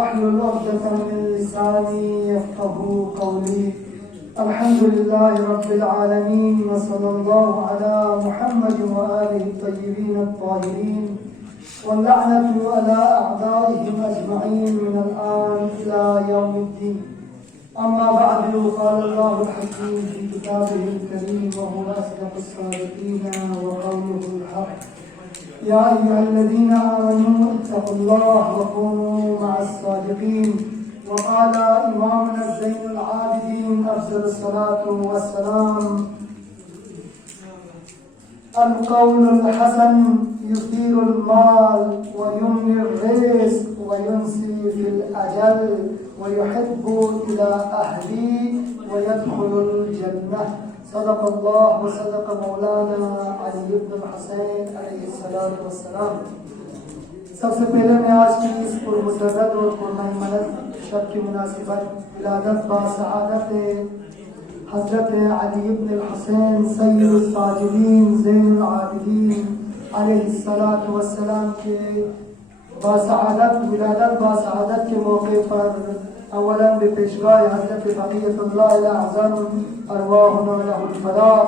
واحلل عقدة من لساني يفقهوا قولي. الحمد لله رب العالمين، وصلى الله على محمد وآله الطيبين الطاهرين، واللعنة على أعدائهم أجمعين من الآن إلى يوم الدين. أما بعد، قال الله الحكيم في كتابه الكريم وهو أصدق الصادقين وقوله الحق: يا أيها الذين آمنوا اتقوا الله وكونوا مع الصادقين. وقال إمامنا زين العابدين أفضل الصلاة والسلام: القول الحسن يثير المال ويمني الرزق وينسي في الأجل ويحب إلى أهله ويدخل الجنة. صدق الله وصدق مولانا علي بن الحسين علیہ الصلوۃ والسلام. सबसे पहले मैं आज की इस पुरमसरत और पुरमहिमत शब की मुनासिबत विलादत बासआदत हजरत अली इब्न हुसैन सय्यद साजिदीन ज़ैनुल आबिदीन अलैहिस्सलातु वस्सलाम के बासआदत विलादत बासआदत के मौके पर अवलन बेपेशगाह हजरत बक़ियतुल्लाह अज़म अरवाहुना लहुल फलाह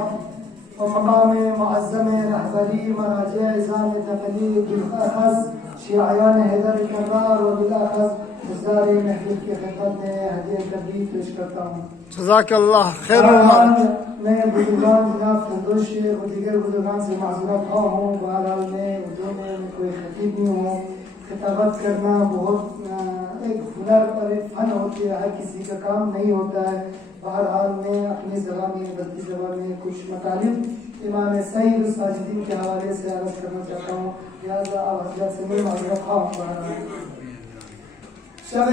और मकाम मुअज़्ज़म रहबरी मराजिअ इज़ाम तक़लीद बिलअख़ज़ शियायान हैदर कररार और बिलअख़ज़ गुज़ार महफिल की खिदमत में हदीय तबरीक पेश करता हूँ। जज़ाकल्लाह खैर। मैं बुजुर्गान जनाब फंदोश शेख और दीगर बुजुर्गान से माज़रत ख़्वाह हूँ। बहरहाल मैं उर्दू में कोई खतीब नहीं हूँ। खिताबत करना बहुत एक हुनर और एक फन होती है, हर किसी का काम नहीं होता है। बहरहाल मैं अपनी ज़बान में बल्कि ज़बान में कुछ मतालिब इमाम सय्यद साजिदीन के हवाले से अर्ज़ करना चाहता हूँ। लिहाजा आप हज़रत से मैं माज़रत ख़्वाह हूँ। शब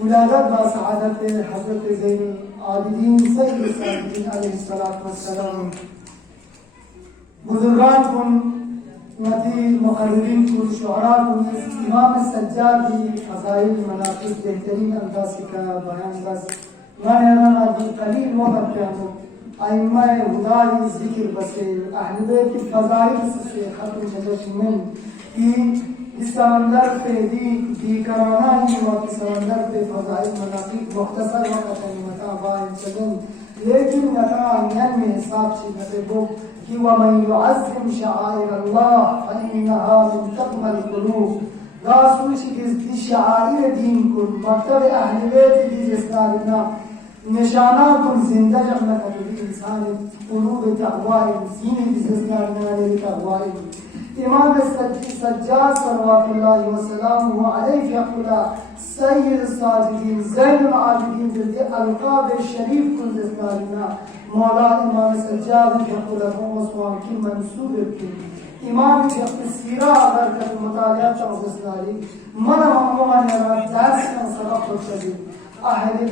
विलादत बासआदत हज़रत ज़ैनुल आबिदीन सय्यद साजिदीन अलैहिस्सलातु वस्सलाम बुजुर्गान कुन नदी मुक़र्रिरीन कुन शुअरा कुन इमाम सज्जाद की फ़ज़ाइल मनाक़िब बेहतरीन अंदाज़ का बयान बस मैंने अभी कलील वक़्त पे हम अइम्मा हुदाई ज़िक्र बसे अहले बैत की फ़ज़ाइल से ख़त्म जज़्मिन की इस समंदर पे दी कराना ही वक़्त समंदर पे फ़ज़ाइल मनाक़िब मुख्तसर वक़्त में मताबाइन चलन लेकिन नता अन्यन में हिसाब से नते बुक कि वमन युअज़्ज़िम शआइर अल्लाह फइन्नहा मिन तक़वल क़ुलूब रासूशी की शआइर दीन को मकतब अहले बैत की जिसना निशाना कुल जिंदा जमना कभी इंसान क़ुलूब तक़वाए सीने की जिसना नाले तक़वाए इमाम सज्जाद सल्लल्लाहु अलैहि वसल्लम सय्यद साजिदीन ज़ैनुल आबिदीन जल्दी अलक़ाब शरीफ कुल जिसना मौला इमाम सज्जाद फक़ुलहुम की मंसूब की इमाम की अपनी सीरा अगर कर मुतालिया तौज़िस्नारी मन अममान दर्स का सबक हो चली अहले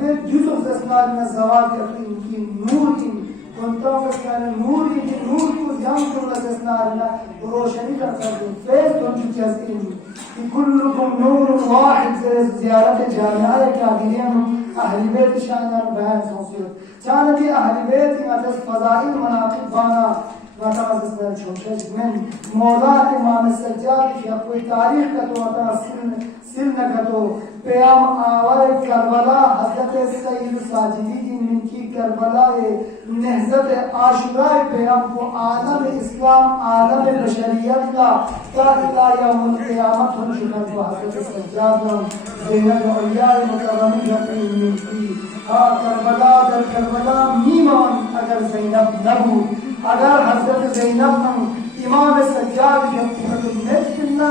बैत जुज़ ज़स्नार में ज़वाल करती इनकी नूर की कुंतों का नूर की को जान कर ज़स्नार में रोशनी कर सकती फैज़ तो की चलती कि कुल्लुकुम नूर वाहिद से ज़ियारत जामिया काबिलियन अहले बैत शान बयान सोचियो चाहे भी अहले बैत की अदस फ़ज़ाइल मनाक़िब बाना من मौला इमाम सज्जाद की कोई तारीख का तो आता सिल न का तो प्याम आवर करबला हज़रत सय्यद साजिदीन की करबला नहज़त आशुरा प्याम को आलम इस्लाम आलम बशरियत का ताक़िला यौमुल क़यामत हो चुका तो हज़रत सज्जाद ज़ैनुल औलिया मुकर्रमी अपनी की करबला दर करबला मीमान अगर ज़ैनब नबू अगर हज़रत ज़ैनब इमाम सज्जाद की कितना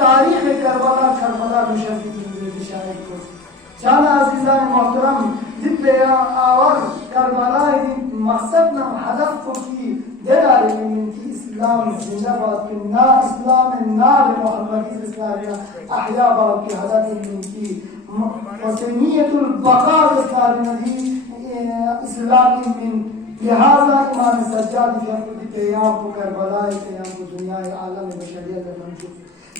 तारीख़ करबला दुशरती बिशारत को जाना अज़ीज़ान मोहतरम जितने आवर करबला मकसद न हदफ को की दे रहे हैं कि इस्लाम जिंदाबाद की ना इस्लाम ना मोहम्मद इस्लाम अहयाबाद की हदफ की वसनीयतुल बक़ा इस्लामी मिन लिहाजा इमाम सज्जाद की क़याम को करबला क़याम को दुनिया आलम बशरियत में मंसूब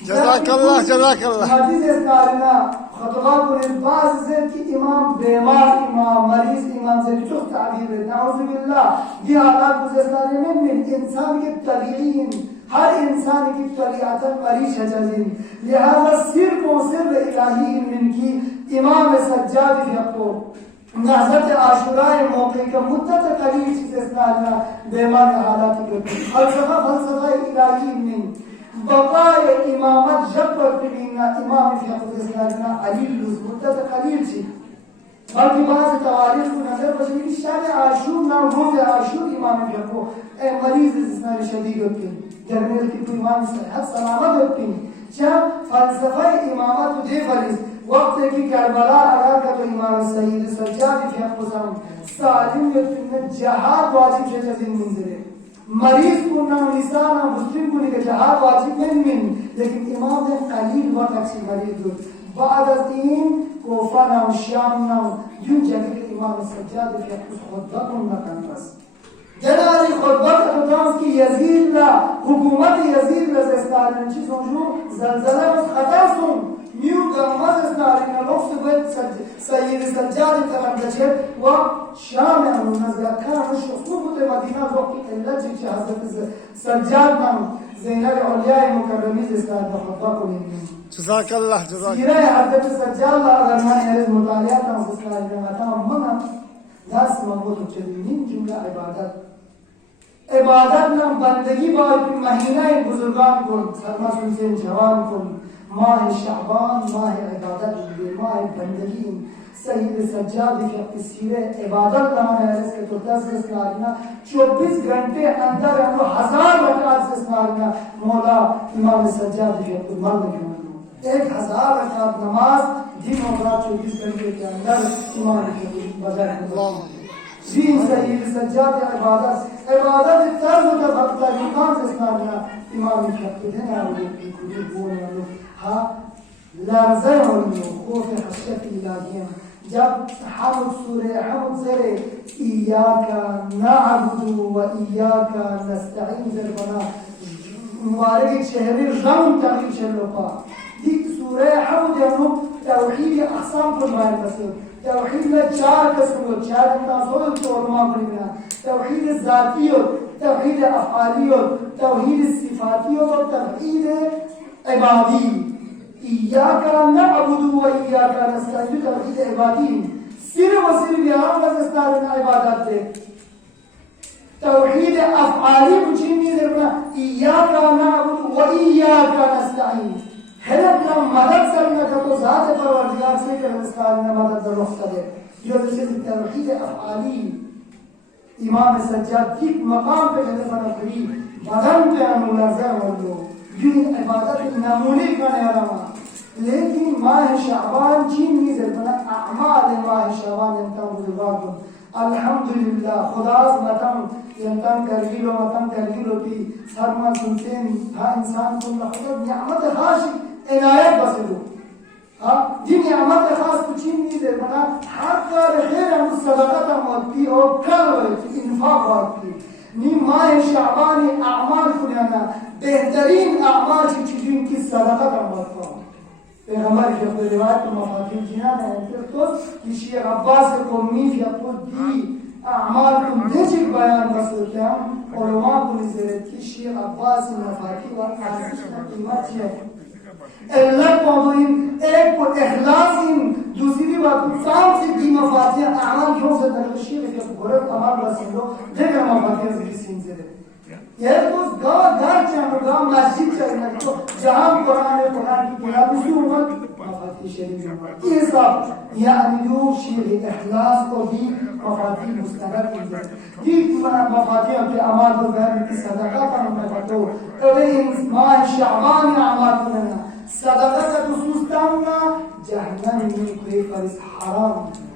जज़ाकल्लाह जज़ाकल्लाह। हदीस कारना खतबा को बाज से कि इमाम बीमार इमाम मरीज इमाम से जो ताबीर है नाउज़ुबिल्लाह ये हालात गुज़रने में इंसान के तबीयन हर इंसान की तबीयतन मरीज है जजीन लिहाजा सिर को सिर इलाही इनकी इमाम सज्जाद फिको नहज़त आशुरा मौके का मुद्दत करीब चीज़ इस्लामिया बेमार हालात की फलसफा इलाही इन्हीं बकाए इमामत जब पर पिलीना इमाम फिको इस्लामिया अली लुज़ मुद्दत करीब चीज़ बल्कि बाज़ तवारीख़ को नज़र बदली शान आशूर ना रोज़ आशूर इमाम फिको मरीज इस्लामी शदीद होती है जर्नल की कोई इमाम सेहत सलामत होती है क्या फलसफा इमामत दे फरीज वक्त की करबला अगर का तो इमाम सईद सज्जाद फिको सालिम में जहाद वाजिब है जब मंजिले मरीज को ना निसा ना मुस्लिम को नहीं जहाद वाजिब नहीं लेकिन इमाम ने कलील वक्त अच्छी मरीज हो बाद तीन कोफा ना शाम ना यूं जगह के इमाम सज्जाद फिको खुतबा को ना करबस जनारी खुतबा खताम की यजीद ला हुकूमत यजीद ला ज़स्तार चीज़ों जो ज़लज़ला में खता सुन न्यू गमज़ ज़स्तार ना लोग सुबह सय्यद सज्जाद तरफ दचे व शाम नज़र खान शुफूफ मदीना जो की इल्लत जी हज़रत सज्जाद बन ज़ैनब औलिया मुकर्रमी ज़स्तार का खुतबा को लेंगे जज़ाकल्लाह सीरा हज़रत सज्जाद अगर मैं ये मुतालिया का ज़स्तार में आता मना दस मबूद चलीन जुमला इबादत ना बंदगी बात महीना बुजुर्गान को सरमा सुनसेन जवान को माह शाबान माह इबादत माह बंदगी सईद सज्जाद के सीरे इबादत नाम है इसके तो 10 इस्लामिया 24 घंटे अंदर हम 1000 रकात से इस्लामिया मौला इमाम सज्जाद के मर्द के 1000 रकात नमाज दिन और रात 24 घंटे के अंदर इमाम के बजाय दीन सईद सज्जाद इबादत तर्ज तफक्ता निकाम से इस्लामिया इमाम के देना और कुछ बोलने वालों हाँ लर्ज़े और खौफ खशियत इलाहिया जब हम सूरे हम ज़रे इय्याका नअबुदु व इय्याका नस्तईन ज़रबना मुबारक शहरी रम तगीर शलोका दी सूरे हम जनो तौहीद अक़साम फरमाया बस तौहीद में 4 किस्म 4 तासोल तो उलमा पढ़ना तौहीद ज़ातियो तौहीद अफ़आलियो तौहीद सिफ़ातियो और तौहीद इबादी इय्याका नअबुदु व इय्याका नस्तईन तौहीद इबादी सिर्फ और सिर्फ यहाँ बस इस्लाम इबादत है तौहीद अफ़आली मुझे देखना इय्याका नअबुदु व इय्याका नस्तईन हेल्प ना मदद करने का तो ज़ात परवरदिगार से कर इस्लाम में मदद दरुख्त है जो जैसे तौहीद अफ़आली इमाम सज्जाद की मकाम पे जैसे बना करी बदन पे अनुलज़ा हो लो यूं इबादत नमूने का नया लेकिन माह शाबान चीन में ज़रबना अमाल माह शाबान इंसान बुजुर्गों अल्हम्दुलिल्लाह खुदास मतम इंसान करगिलो की शर्मा सुनसेन हाँ इंसान को खुदा नियामत खास इनायत बसलो हाँ जिन नियामत खास कुछ नहीं ज़रबना हर कार खैर हम सदक़ा मौती और कर इन्फाक होती नी माह शाबान अमाल खुदाना बेहतरीन अमाल की चीज़ों की सदक़ा मौती पैगम्बर की अपनी रिवायत मफातिह जिना में तो किसी अब्बास को मीफ या खुद दी अमाल को निश्चित बयान कर सकते हैं और वहाँ को निज़रे किसी अब्बास मफातिह व आसिफ की कीमत है अल्लाह को इन एक को इखलास इन दूसरी बात साम से दी मफातिह अमाल क्यों से तलशी के बुरे अमाल रसूलो देखा मफातिह से सिंजरे ये तो घर चाहूँगा मस्जिद चाहिए तो जहाँ कुरान की किताब उसी उम्र मफातिह शरीफ ये सब यानी जो शेर इखलास को भी मफातिह मुस्तरद की मफातिह के अमाल को घर की सदका का मफातो अरे माह शाबान अमाल करना सदका का खुसूस ना जहन्नम में कोई फर्ज हराम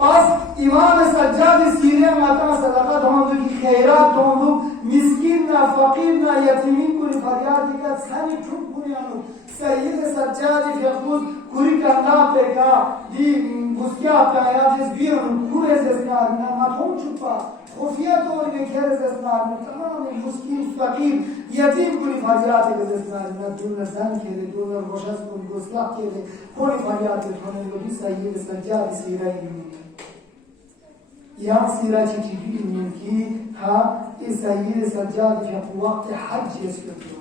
पास इमाम सज्जाद सीरे माता सदका हम की खैरात हम मिस्किन ना फकीर ना यतीम को फरियाद दिया सारी ठुक बुनियानो सईद सज्जाद यकूद कुरी करना पे का दी मुस्किया पाया जिस भी पूरे से ना माथों छुपा खुफिया तौर पे खेर से में तमाम मुस्किन फकीर यतीम को फरियाद के इस्लाम में दुनिया सन के लिए दुनिया रोशस को गुस्ला के लिए कोई फरियाद होने को भी सईद सज्जाद सीरे या सीरा चिठी की था इस सैयद सज्जाद के वक्त हज इसको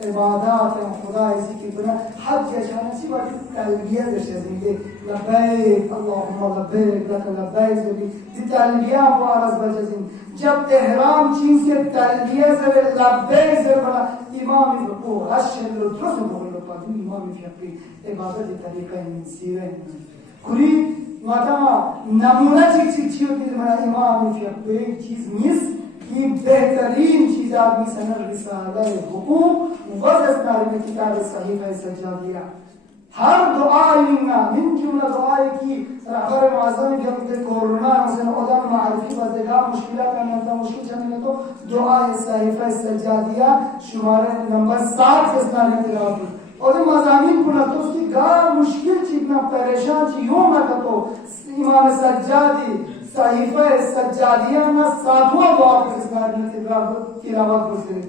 इबादत या खुदा इसी की बना हज जैसा सी बात तलबिया जैसे जिंदे लब्बैक अल्लाहुम्मा लब्बैक लक लब्बैक दी तलबिया वारस बजे जब इहराम चीज से तलबिया से लब्बैक से बना इमाम को अशहद दुरुस्त बोलो पर इमाम फिक्री इबादत तरीका इन सीरे कुरी माता नमूना चीज होती है इमाम फिक्री चीज मिस कि बेहतरीन चीज आदमी सनद रिसाला हुकूक वज़स्तार में किताब सहीफा सज्जादिया हर दुआ min jumla दुआ की रहबर आज़म के हमसे कोरोना से उधर मारिफी वज़गा मुश्किलात में अंदर मुश्किल चलने तो दुआ सहीफा सज्जादिया शुमार नंबर 7 से स्टार्ट में तिलावत और मज़ामीन पुना तो उसकी गा मुश्किल चीज ना परेशान चीज यूं ना तो इमाम सज्जादी सहीफा सज्जादिया ना सातवां दुआ के स्टार्ट में तिलावत करते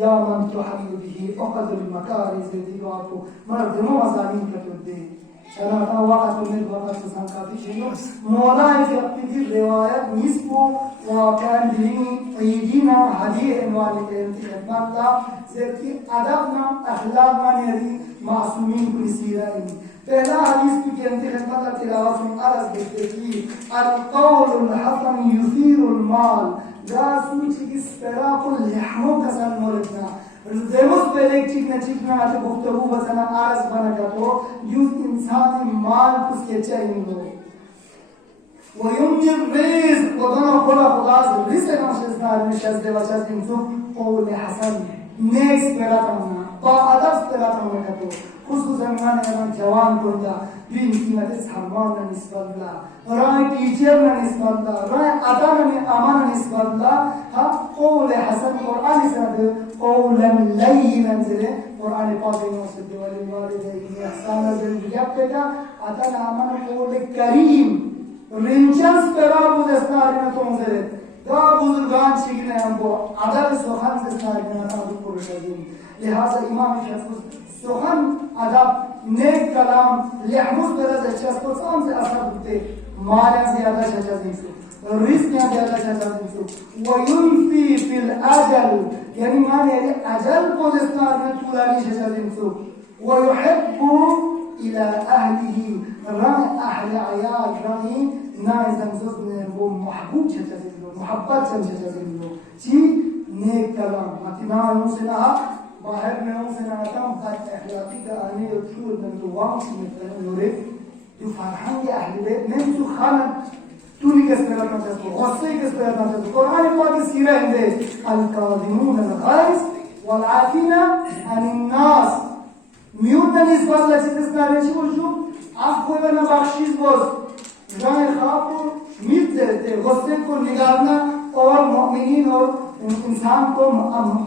या मन तुहम्मिल बिही अक़दर मकारी से दुआ को मर्दों मज़ामीन करते दे चला था वक्त में वक्त से काफी चीज़ मौला في अपनी रिवायत निस्बो وكان يدينا هذه عنوان الانتخابات لا زي أدبنا أخلاقنا نري معصومين كل سيرين पहला हदीस की इंतखाब तिलावत में अर्ज करते कि القول الحسن يثير المال जासूस की स्परा को लहमों का सन मोरना ज़रूर पहले चिकना आते गुफ्तगू बसना अर्ज बना का तो यूं इंसान माल उसके चाहिए लो वो यumnir रिज़्क़ वदना खुला खुलास रिज़्क़ का शेज़दार में शेज़ देवाचास इंसु قول حسن नेक्स्ट स्परा करना बाअदब स्परा करना का तो خصوصا من جوان کندا بین قیمت سرمان نسبت لا رای टीचर نسبت لا رای ادب امان نسبت لا ها قول حسن قرآن سند قولا لینا زره قرآن پاک نوسد والوالدین احسان زندگی پیدا ادب امان قول کریم رنچس پرا بودستاری نتون زره دا بزرگان چیگنه هم با ادب سخن زستاری نتون پرشدیم لہذا امام شفوز سخن ادب نیک کلام لحموز برز اچھاس کو سام سے اثر ہوتے مالیاں زیادہ شجاز انسو رزقیاں زیادہ شجاز انسو وینفی فی الاجل یعنی معنی اجل کو دستار میں طولانی شجاز انسو ویحب الى اهله رن اهل عیال رنی نائز انسوز میں محبوب شجاز انسو محبت شجاز انسو چی نیک کلام مطمئن انو سے نہا باهر من أنفسنا نتام قد إخلاقيك أني يطول من دوام مثلا نريد يفرحان يا أهل البيت من سخانا توني كسبيرات نتاسو غصي كسبيرات نتاسو قرآن پاك السيرة عنده الكاظمون الغيظ والعافين عن الناس ميوتنا نسبة لكي تسناري چي وشو عفو بنا بخشيز باز جان خواب کو ميت دیتے غصے کو نگارنا اور مؤمنین اور انسان کو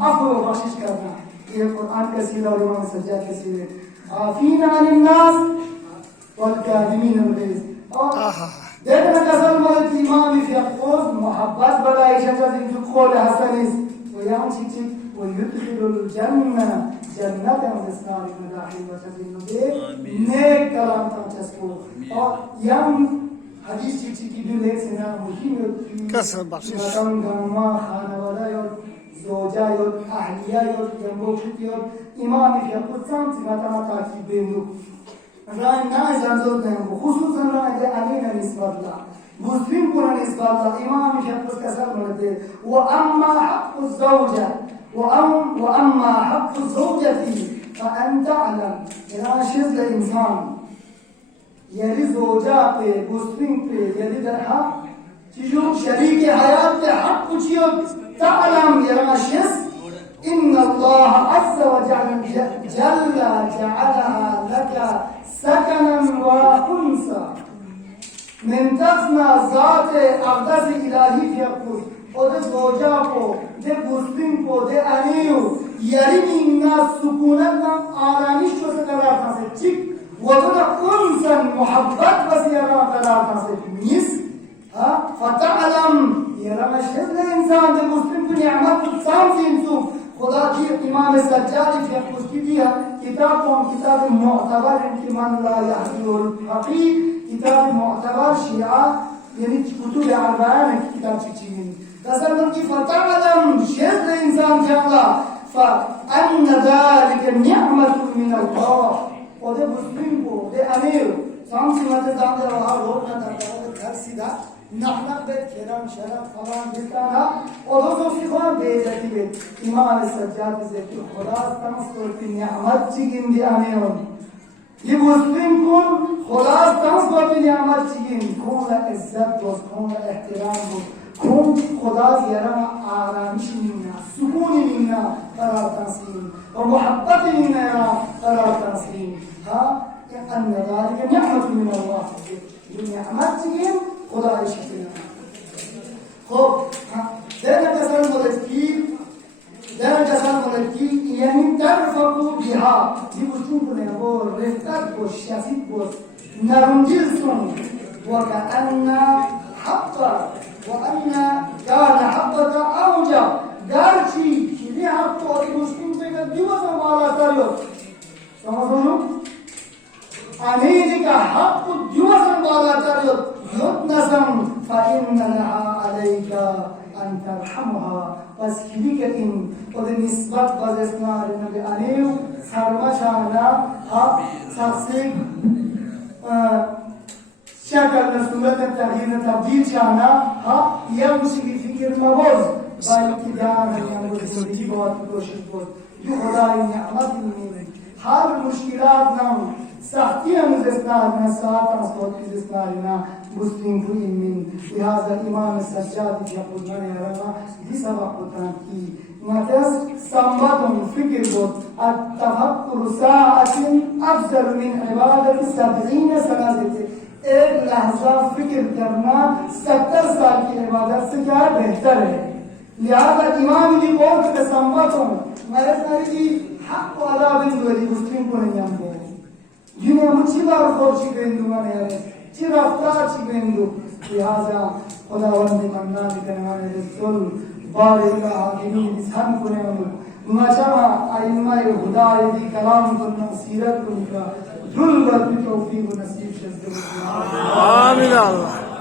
عفو و بخشش کرنا ये कुरान का सीरा और इमाम सज्जाद का सीरे आफीन अन الناس والكاظمين الغيظ और देखना कसम मत इमाम في अफोज मोहब्बत बढ़ाई शजा दिन जो खोल हसनिस ويام चीची ويدخل الجنة جنة وسنار مداخل وشذين दे नेक कलाम का चस्को और यम हदीस चीची की भी लेख से ना मुहिम कसम बख्शिश गमा खानवाला और زوجا يود أهليا يود يموت يود إمام في القدسان سمعتنا تاكي بينو رأي ناس جانزود نهم خصوصا رأي علينا نسبة الله مسلم كنا نسبة الله إمام في القدس كسر مرده وأما حق الزوجة وأما حق الزوجة فأن تعلم إن شز الإنسان يلي زوجا पे مسلم पे يلي درها تجو شريك حياة पे حق कुछियो تعلم يا راشس إن الله عز وجل جعلها لك سكنا وأنسا من تسمى ذات أقدس إلهي في القدس وده زوجا کو ده مسلم کو ده أنيو يرمي الناس سكونتنا آرامش شو سقرار تاسه چيك وده أنسا محبت وسيرا قرار تاسه ميس فتعلم يرى مشهد الإنسان ده مسلم في نعمت الإنسان في إنسو خدا کی امام سجادی في قصدیہ کتاب معتبر کہ من لا يهدي الفقيه كتاب معتبر شيعة यानी कुतुब अरबाया में किताब चीज़ें तसल्लुम की फतालम शेख इंसान जाना فأن ذلك نعمة من الله और ये मुस्लिम को ये अमीर सांसी मत जाते रहा रोड ना करता है घर सीधा नहना पे खेराम शराब फलान दिखाना और दोस्तों सीखो बेइज्जती बे इमाम सज्जाद से कि खुदा तंस्कोर की नियामत चिगिन दी अमीर ये मुस्लिम को खुदा तंस्कोर की नियामत चिगिन कौन ला इज्जत दोस्त कौन ला एहतराम दोस्त कौन खुदा यारा आरामिश मिलना सुकून मिलना قرار تنصيب ومحبة منا يرى قرار تنصيب ها أن ذلك نعمة من الله نعمة تجين خدا يشكرنا خب دائما كسر ملكي يعني ترفقوا بها يبصون كنا بور رفقات بور شفيق بور نرمجلسون وكأن حقا وأن كان حقك أوجب garchi kili hafta o muslim থেকে দিবস মালা করিও সমঝো আমেরিকা হাক্কু দিবস মালা করিও يتنسم فإننا عليك أن ترحمها بس كليكتين قد نسبت بزسنا لنبي عليه سرمشانا حق سخصيق شكل صورت تغيير تبديل شانا حق يمشي في فكر مبوز بلکہ جان ہے ہم کو سچی بات کوشش کو جو خدای نعمت میں ہر مشکلات نہ سختی مزستار نہ ساتھ اسوت مزستار نہ مسلم کو من لہذا امام سجاد يقول لنا يا رب دي سبق کی نتاس سمبات فکر کو التفکر ساعة افضل من عبادت 70 سنة ایک لحظہ فکر کرنا 70 سال کی عبادت سے کیا بہتر ہے لهذا الإمام دي قول تسمعتهم ما يسمعي حق ولا بندو دي مسلم كون يامبو جنة مچيبا خورشي بندو ما نياره چي رفتار چي بندو لهذا خداوند منان بكنوان رسول بارك حاكمين بسهم كون يامبو ما شما أئمة الهدى دي كلام كنا سيرت كنا ذل بتوفيق ونصيب شذ آمين الله